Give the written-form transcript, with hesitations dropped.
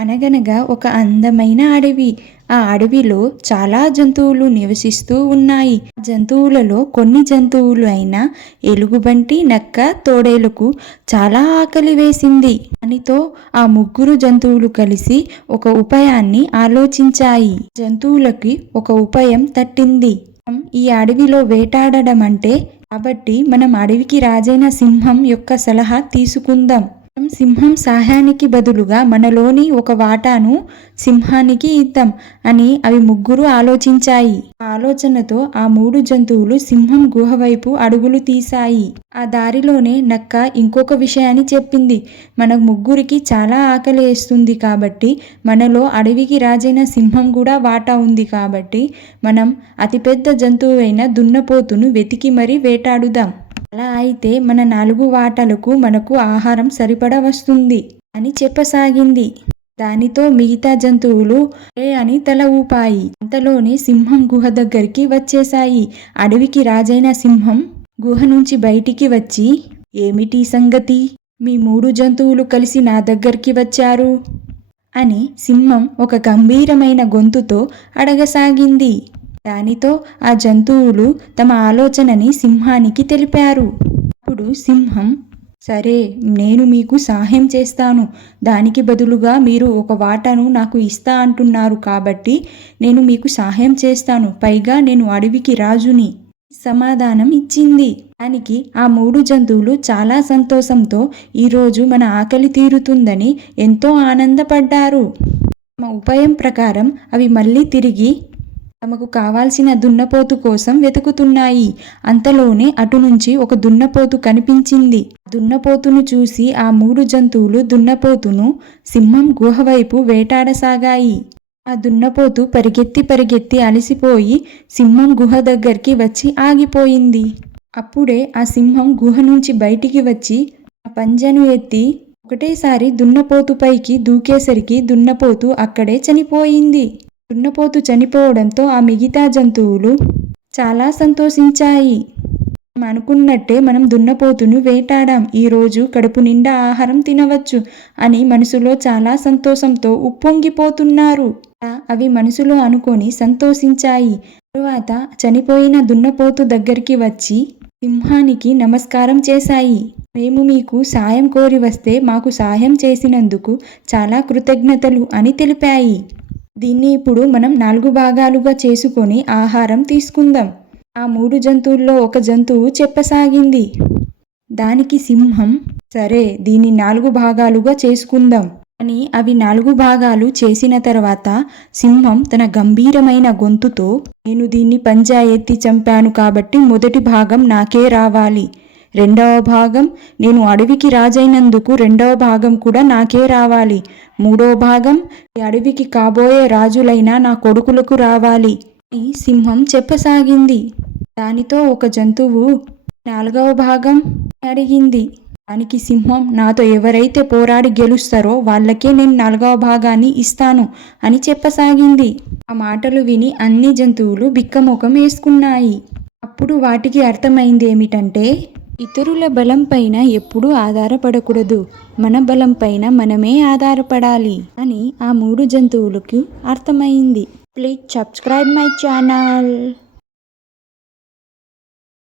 అనగనగా ఒక అందమైన అడవి. ఆ అడవిలో చాలా జంతువులు నివసిస్తూ ఉన్నాయి. జంతువులలో కొన్ని జంతువులు అయిన ఎలుగుబంటి, నక్క, తోడేలుకు చాలా ఆకలి వేసింది. దానితో ఆ ముగ్గురు జంతువులు కలిసి ఒక ఉపాయాన్ని ఆలోచించాయి. జంతువులకి ఒక ఉపాయం తట్టింది. ఈ అడవిలో వేటాడడం అంటే కాబట్టి మనం అడవికి రాజైన సింహం యొక్క సలహా తీసుకుందాం. సింహం సహాయానికి బదులుగా మనలోని ఒక వాటాను సింహానికి ఇద్దాం అని అవి ముగ్గురు ఆలోచించాయి. ఆ ఆలోచనతో ఆ మూడు జంతువులు సింహం గుహ వైపు అడుగులు తీశాయి. ఆ దారిలోనే నక్క ఇంకొక విషయాన్ని చెప్పింది. మన ముగ్గురికి చాలా ఆకలి వేస్తుంది కాబట్టి మనలో అడవికి రాజైన సింహం కూడా వాటా ఉంది కాబట్టి మనం అతిపెద్ద జంతువు అయిన దున్నపోతును వెతికి మరీ వేటాడుదాం. అలా అయితే మన 4 వాటాలకు మనకు ఆహారం సరిపడా వస్తుంది అని చెప్పసాగింది. దానితో మిగతా జంతువులు అని తల ఊపాయి. అంతలోనే సింహం గుహ దగ్గరికి వచ్చేశాయి. అడవికి రాజైన సింహం గుహ నుంచి బయటికి వచ్చి, ఏమిటి సంగతి? మీ 3 జంతువులు కలిసి నా దగ్గరికి వచ్చారు అని సింహం ఒక గంభీరమైన గొంతుతో అడగసాగింది. దానితో ఆ జంతువులు తమ ఆలోచనని సింహానికి తెలిపారు. అప్పుడు సింహం, సరే, నేను మీకు సహాయం చేస్తాను. దానికి బదులుగా మీరు ఒక వాటాను నాకు ఇస్తా అంటున్నారు కాబట్టి నేను మీకు సహాయం చేస్తాను. పైగా నేను అడవికి రాజుని సమాధానం ఇచ్చింది. దానికి ఆ 3 జంతువులు చాలా సంతోషంతో ఈరోజు మన ఆకలి తీరుతుందని ఎంతో ఆనందపడ్డారు. తమ ఉపాయం ప్రకారం అవి మళ్ళీ తిరిగి తమకు కావాల్సిన దున్నపోతు కోసం వెతుకుతున్నాయి. అంతలోనే అటు నుంచి ఒక దున్నపోతు కనిపించింది. దున్నపోతును చూసి ఆ 3 జంతువులు దున్నపోతును సింహం గుహ వైపు వేటాడసాగాయి. ఆ దున్నపోతు పరిగెత్తి అలసిపోయి సింహం గుహ దగ్గరికి వచ్చి ఆగిపోయింది. అప్పుడే ఆ సింహం గుహ నుంచి బయటికి వచ్చి ఆ పంజను ఎత్తి ఒకటేసారి దున్నపోతుపైకి దూకేసరికి దున్నపోతు అక్కడే చనిపోయింది. దున్నపోతు చనిపోవడంతో ఆ మిగతా జంతువులు చాలా సంతోషించాయి. మనం అనుకున్నట్టే మనం దున్నపోతును వేటాడాం. ఈరోజు కడుపు నిండా ఆహారం తినవచ్చు అని మనసులో చాలా సంతోషంతో ఉప్పొంగిపోతున్నారు. అవి మనసులో అనుకొని సంతోషించాయి. తరువాత చనిపోయిన దున్నపోతు దగ్గరికి వచ్చి సింహానికి నమస్కారం చేశాయి. మేము మీకు సాయం కోరి వస్తే మాకు సాయం చేసినందుకు చాలా కృతజ్ఞతలు అని తెలిపాయి. దీన్ని ఇప్పుడు మనం 4 భాగాలుగా చేసుకొని ఆహారం తీసుకుందాం. ఆ 3 జంతువుల్లో ఒక జంతువు చెప్పసాగింది. దానికి సింహం, సరే, దీన్ని 4 భాగాలుగా చేసుకుందాం అని అవి 4 భాగాలు చేసిన తర్వాత సింహం తన గంభీరమైన గొంతుతో, నేను దీన్ని పంజా ఎత్తి చంపాను కాబట్టి మొదటి భాగం నాకే రావాలి. రెండవ భాగం, నేను అడవికి రాజైనందుకు రెండవ భాగం కూడా నాకే రావాలి. మూడవ భాగం, ఈ అడవికి కాబోయే రాజులైన నా కొడుకులకు రావాలి అని సింహం చెప్పసాగింది. దానితో ఒక జంతువు 4వ భాగం అడిగింది. దానికి సింహం, నాతో ఎవరైతే పోరాడి గెలుస్తారో వాళ్ళకే నేను 4వ భాగాన్ని ఇస్తాను అని చెప్పసాగింది. ఆ మాటలు విని అన్ని జంతువులు బిక్కమొఖం వేసుకున్నాయి. అప్పుడు వాటికి అర్థమైంది ఏమిటంటే, ఇతరుల బలం పైన ఎప్పుడూ ఆధారపడకూడదు, మన బలం పైన మనమే ఆధారపడాలి అని ఆ 3 జంతువులకు అర్థమైంది. Please subscribe my channel.